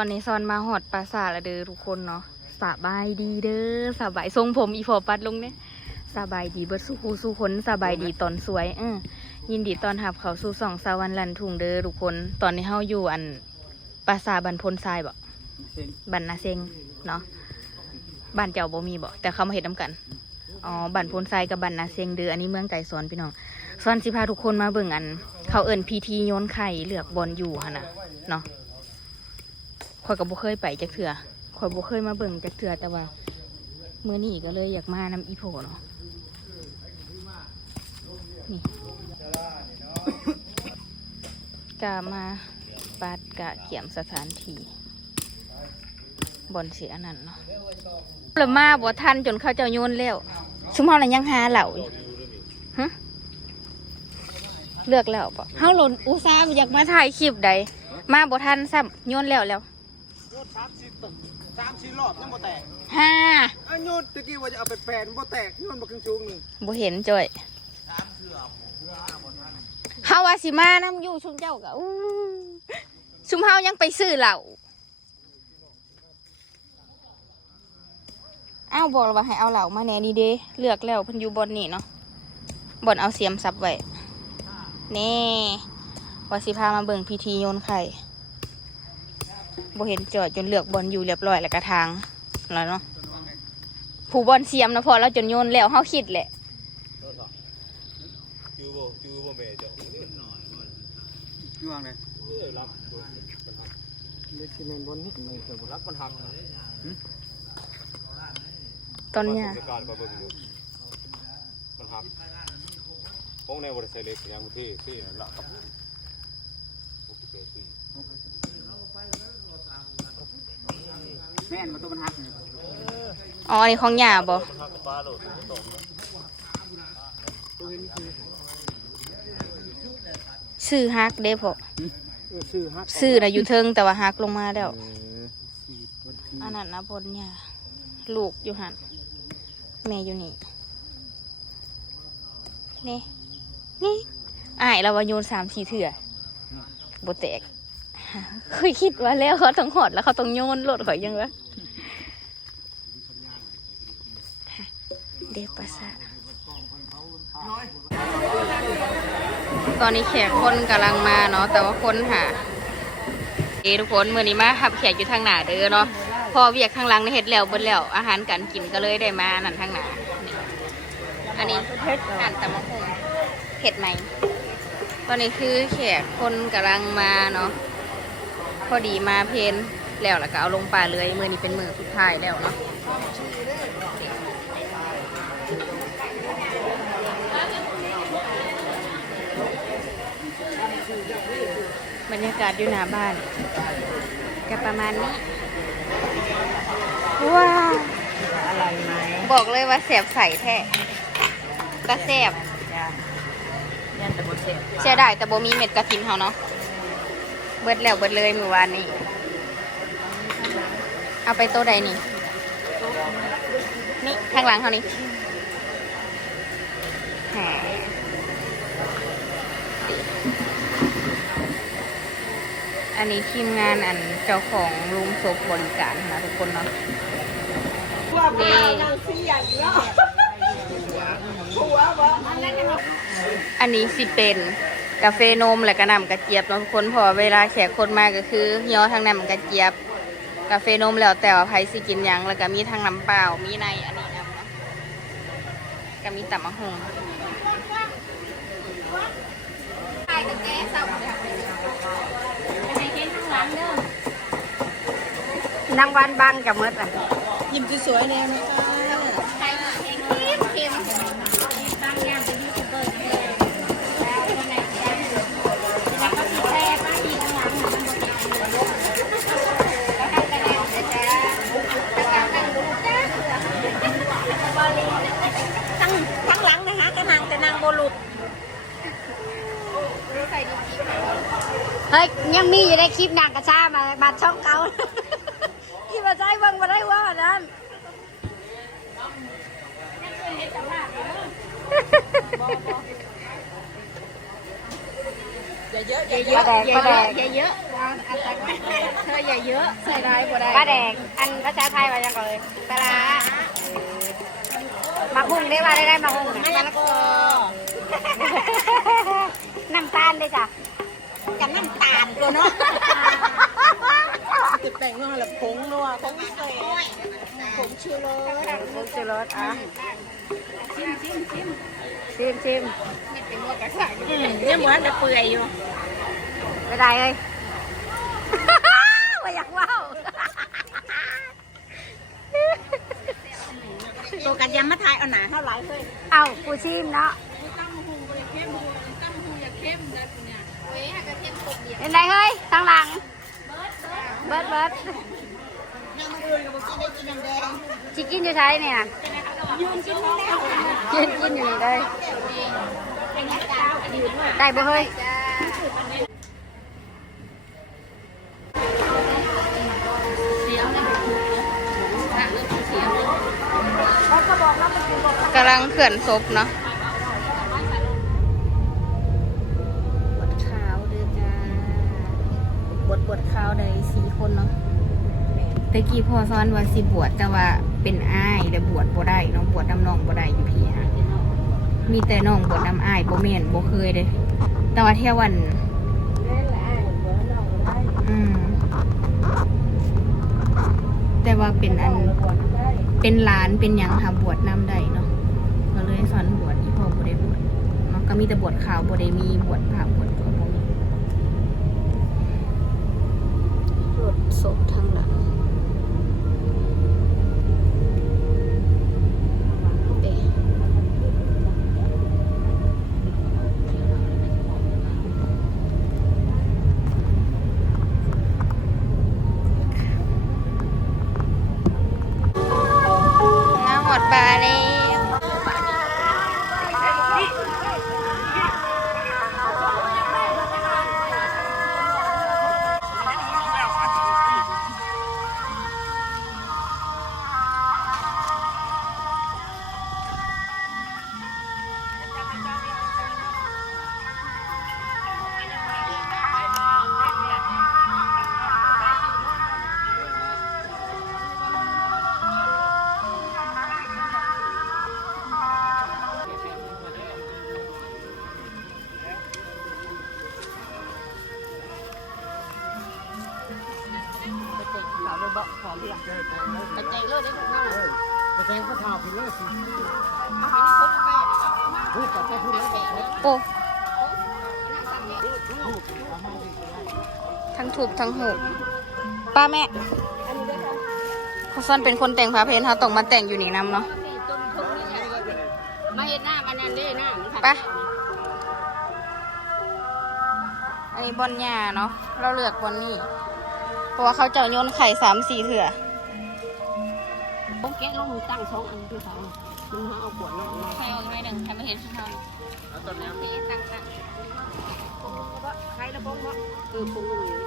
ตอนนี้ซอนมาหอดปราสาทล้วเด้อทุกคนเนาะสบายดีเด้อสบายทรงผมอีพอปัดลงเนี่ยสบายดีเบิดสู้คูสู้คนสบายดีตอนสวยเออยินดีตอนหับเขาสู่สองสาวันลันทุงเด้อทุกคน ตอนนี้เฮาอยู่อันปราสาทบันพลทรายบ่บันนาเซงเนาะบ้านเจ้าบ่มีบ่แต่เขามาเห็นน้ำกันอ๋อบันพลทรายกับบันนาเซงเด้ออันนี้เมืองไก่สอนพี่น้องสอนสิพาทุกคนมาเบิ่งอัน เขาเอิ้นพีทีโยนไข่เหลือกบอลอยู่หั่นะเนาะ ข่อยก็บ่เคยไปจักเถื่อข่อยบ่เคยมาเบิ่งจักเถื่อแต่ว่ามื้อนี้ก็เลยอยากมานำอีโพเนาะนี่กะมาปาดกะเกี่ยมสถานที่บอนเสียนนั้นเนาะแล้วมาบ่ทันจนเขาเจ้าโยนแล้วชุมเฮาน่ะยังหาเหล่าฮะเลือกแล้วบ่เฮาหล่นอุตส่าห์อยากมาถ่ายคลิปใดมาบ่ทันซ้ำโยนแล้วแล้ว สามสี่ตึกสามสี่รอบยังบ่แตกห้าอันโยนตะกี้ว่าจะเอาไปแปลนบ่แตกโยนมาครึ่งชั่วโมงหนึงบ่เห็นจ้อยเฮาว่าสิมานำอยู่ชุมเจ้าก็อู้ชุมเฮายังไปซื้อเหล้าอ้าวบอกแล้วว่าให้เอาเหล้ามาแหน่นี่เด้เลือกแล้วเพิ่นอยู่บอนนี่เนาะบอนเอาเสียมซับไว้แน่ว่าสิพามาเบิ่งพิธีโยนไข่ บ่เห็นจอดจนเลือกบอลอยู่เรียบร้อยแล้วกระทางแล้วเนาะผู้บอลเสียมนะพอเราจนโยนแล้วเฮาคิดแหละจูบ่จูบ่แม่เจ้าอยู่วางไดเลซิเมนบนนี่ไม่เคยบ่รักมันหักตอนเนี้ยราชการก็เบิ่งอยู่มันหักคงในบริษัทเล็กอย่างที่ที่นั่นละครับโอเคสิ แม่นบ่ตัวมันหักนี่อ๋ออันนี้ของหยาบ่หักปลาโลดตกซื้อฮักเด้พอเออซื้อหักซื้อน่ะอยู่เทิงแต่ว่าฮักลงมาแล้ว เออสี่วันที่อันนั้นนะบนหยาลูกอยู่หันแม่อยู่นี่นี่นี่อ้ายเราว่าโยนสามสี่เถื่อบ่แตกเคุยคิดว่าแล้วเขาต้องหอดแล้วเขาต้องโยนรถข่อยยังวะเด็กประสาตอนนี้แขกคนกำลังมาเนาะแต่ว่าคนหาเอทุกคนมือนี้มาขับแขกอยู่ทางหนาเด้อเนาะพอเวียกข้างหลังในเฮ็ดแล้วบิดแล้วอาหารการกินก็เลยได้มานั่นทางหนาอันนี้อ่านตะมะฮงเห็ดไหมตอนนี้คือแขกคนกำลังมาเนาะ พอดีมาเพนแล้วแล้วก็เอาลงป่าเลยมือนี้เป็นมือสุดท้ายแล้วเนาะบรรยากาศอยู่หน้าบ้านก็ประมาณนี้ ว้าวอะไรไหมบอกเลยว่าแสบใสแท้กระแสบ ยันแต่บ่เสร็จเสียดายแต่โบมีเม็ดกระถินเขาเนาะ เบิดแล้วเบิดเลยมือวานนี้เอาไปโต๊ะใดนี่ นี่ข้างหลังเขานี่แหมอันนี้ทีมงานอันเจ้าของรูมศพบริการนะทุกคนเนาะนี่อันนี้สิเป็น กาแฟนมและกระหนำกระเจี๊ยบเนาะทุกคนเพอเวลาแขกคนมาก็คือย่อทางน้ำกระเจี๊ยบ กาแฟนมแล้วแต่ว่าไผสิกินหยังแล้วก็มีทางน้ำเปล่ามีในอันนี้นำเนาะก็มีตับมะฮงไปตั้งแต่เช้าเลยไปให้เห็นข้างหลังเด้อนางวันบังกับมดอะยิ้มสวยๆเนี่ยนะคะ ลุดเฮ้ยยังมีอยู่ในคลิปนางกระชามามาช่องเขาที่มาใช้บังมาได้ว่าแบบนั้นอย่าเยอะอย่าเยอะอย่าเยอะอย่าเยอะเธออย่าเยอะใส่ได้บ่ได้ป้าแดงอันภาษาไทยมาจังเลยปลามาคุ้งได้ว่าได้ได้มาคุ้งมะละกอ น้ำตาลด้วยจ้ะกับน้ำตาลตัวเนาะติดแป้งนัวละผงนัวผงพิเศษผงชูรสผงชูรสอะชิมชิมชิมชิมชิมอืมเนี่ยเหมือนจะเปื่อยอยู่ไม่ได้เลยไม่อยากว้าวตัวกันยำมะทายเอาหนาเท่าไรเฮ้ยเอากูชิมเนาะ เป็นไรเฮ้ยทางหลัง เบิร์ดเบิร์ดยังมาอื่นกับกินได้กินน้ำแดงชิกินอยู่ใช้เนี่ยยืนกินกินอยู่นี่เลยได้บ่เฮ้ยเขาก็บอกว่ามันคือบอกกำลังเขื่อนศพเนาะ บวชบวชขาวได้สี่คนเนาะต่กี้พ่อซ้อนว่าสิบวชแต่ว่าเป็นอ้ายแต่บวชบ่ได้เน้องบวชน้ำน้องบ่ได้อยู่พี่ฮะมีแต่น้องบวชน้ำอ้ายบ่แม่นบ่เคยเด้แต่ว่าเที่ยววันอืมแต่ว่าเป็นอันเป็นหลานเป็นยังค่ะบวชน้ำได้เนาะก็เลยสอนบวชที่พ่อบ่ได้บวชเนาะก็มีแต่บวชขาวบ่ได้มีบวชพระบวชตัวบ่มี รถศ บอกขอพี่ละไปเจเลยได้ถูกไหมไปเจก็ทาวพี่เลยสิโอ้ทั้งถูกทั้งหูป้าแม่เขาซ่อนเป็นคนแต่งพาเพนเขาต้องมาแต่งอยู่นี่นำเนาะมาเห็นหน้ามันนั่นเด้หน้าไปอันนี้บอนหญ้าเนาะเราเลือกบอนนี่ ราะว่าเขาเจ้าโยนไข่สามสี่เถื่อผมแกะลงมือตั้งสองอันคือเขามันหาเอาขวดลงไข่ออาไม่หนึ่งใครไม่เห็นชิ้นเท่าแล้วตอนนี้มีตั้งตั้งใครละบ้งวะเออปรุงลงอยู่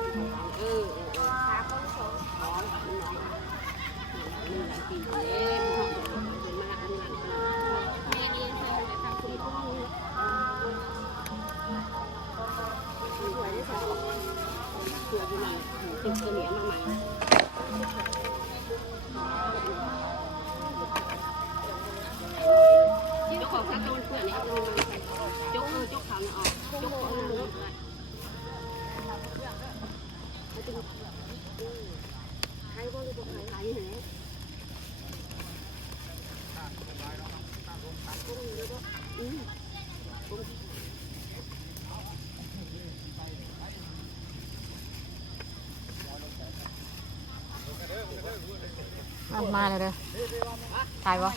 เออเออขาเขาสองสองหนึ่งนึ่งปีเลย ติดเหนียมาใหม่ มาเลยเด้อถ่ายวะ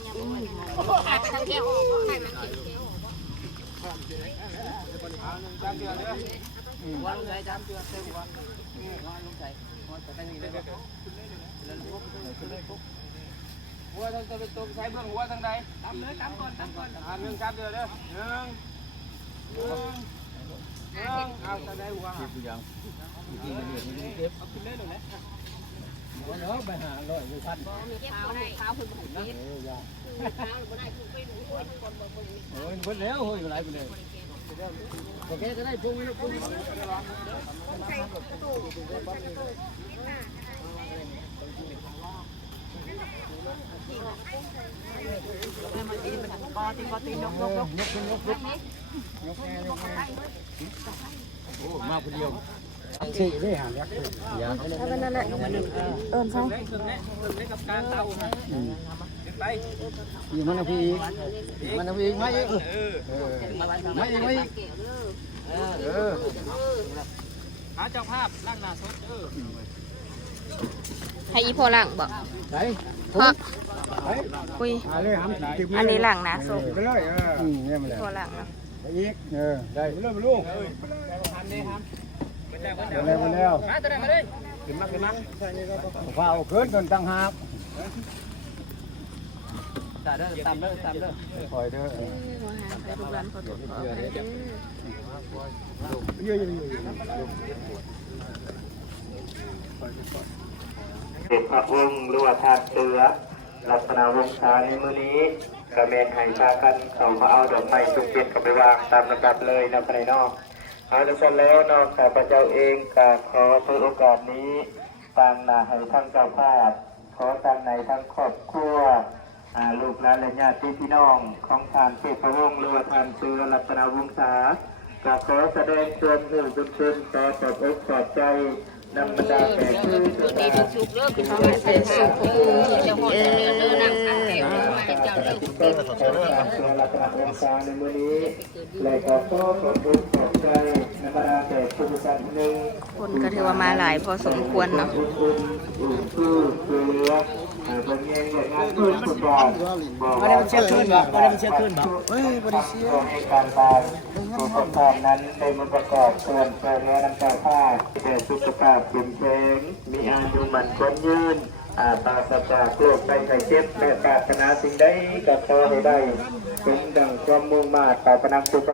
หัวต้องเป็นตัวใช้เบื้องหัวทางใดตามเลยตามก่อนตามก่อนอ่าหนึ่งตามเดียวเด้อหนึ่งหนึ่งเอาจะได้หัวเอยู่ยังกินเรื่อยๆมันเก็บเอาขึ้นเลยนะเอาเนะ ไปหาร้อยไปพันขาวขาคือบ่ได้เอ้ยยาขาวบ่ได้คือไปดูโอ้ยคนบ่เบิ่งนี่โอ้ยเพิ่นแล้วเฮ้ยหลายไปเลยโอเคจะได้ปรุงแล้วปรุงปอตีปอตีนกนกนกยกขึ้นยกยกยกแง่ยกแง่โอ้มาคนเดียวสี่ได้หายักษ์ยักษ์ถ้าเป็นนั่นแหละเอิญเขาได้ส่วนนี้ส่วนนี้กับการเตาฮะไปอยู่มันเอาพี่อีกมันเอาพี่อีกไม่อีกเออเออไม่อีกไม่อีกเออหาเจ้าภาพนั่งนาสดเออให้อีพอหลังบอกไหนเพราะไหนอุ้ยหาเลยหามถึงอันนี้หลังนะส่งไปเลยเอออืมเนี่ยมันแหละพอหลังเนะอีกเออได้ไปเลยไปลูกทันเด้ครับมาแล้วมาไปแล้วไปแล้วมาตัวไหนมาเลยขึ้นมาขึ้นมาฟ้าเอาเกินจนตั้งหากตามเด้อตามเด้อตามเด้อคอยเด้อเออบ่หาไปลูกหลานขอโทษขออภัยเด้อเยอะๆเด็กพระองค์หรือว่าทาสเสือลักษณะวงศาในมือนี้กระเมนไห้ชากันเขามาเอาดอกไม้ทุกเจ็ดกับไปวางตามระดับเลยนะภายนอก เอาดังนั้นแล้วนอกจากพระเจ้าเองก็ขอเพื่อโอกาสนี้ตั้งหนาให้ทั้งเจ้าภาพ ขอตั้งในทั้งครอบครัวอาลูกหลานและญาติพี่น้องของทานเทพวงศ์หรือว่าทานเสือลักษณะวงศาก็ขอแสดงความหูบุญคุณขอขอบอกขอบใจ นำบรรดาแขกผู้คือดีทุกสุขเลิกคือเขาในสุขของคือจะหอเดือนเด้อนั่งข้างแถวมาให้เจ้าเลิกที่เป็นขอการเสือลักษณะองศาในมือนี้และขอขอขอบคุณขอบใจ นำบรรดาแขกผู้ท่านหนึ่งคนก็ถือว่ามาหลายพอสมควรเนาะอุ่นอุ่นอุ่นคือเสือเป็นเงี้ยงานขึ้นสุดยอดบอกว่าเชื่อขึ้นบ่ไม่ได้เชื่อขึ้นบ่เฮ้ยบริเชื่อให้การตายผู้ประกอบนั้นได้มาประกอบส่วนเพื่อแนะนำเจ้าภาพแต่สุขภาพเข้มแข็งมีอายุมันคงยืนอาปราศจากโรคภัยไข้เจ็บและปรารถนาสิ่งใดก็ขอให้ได้สมดังความมุ่งมา่ปรารถนาสุข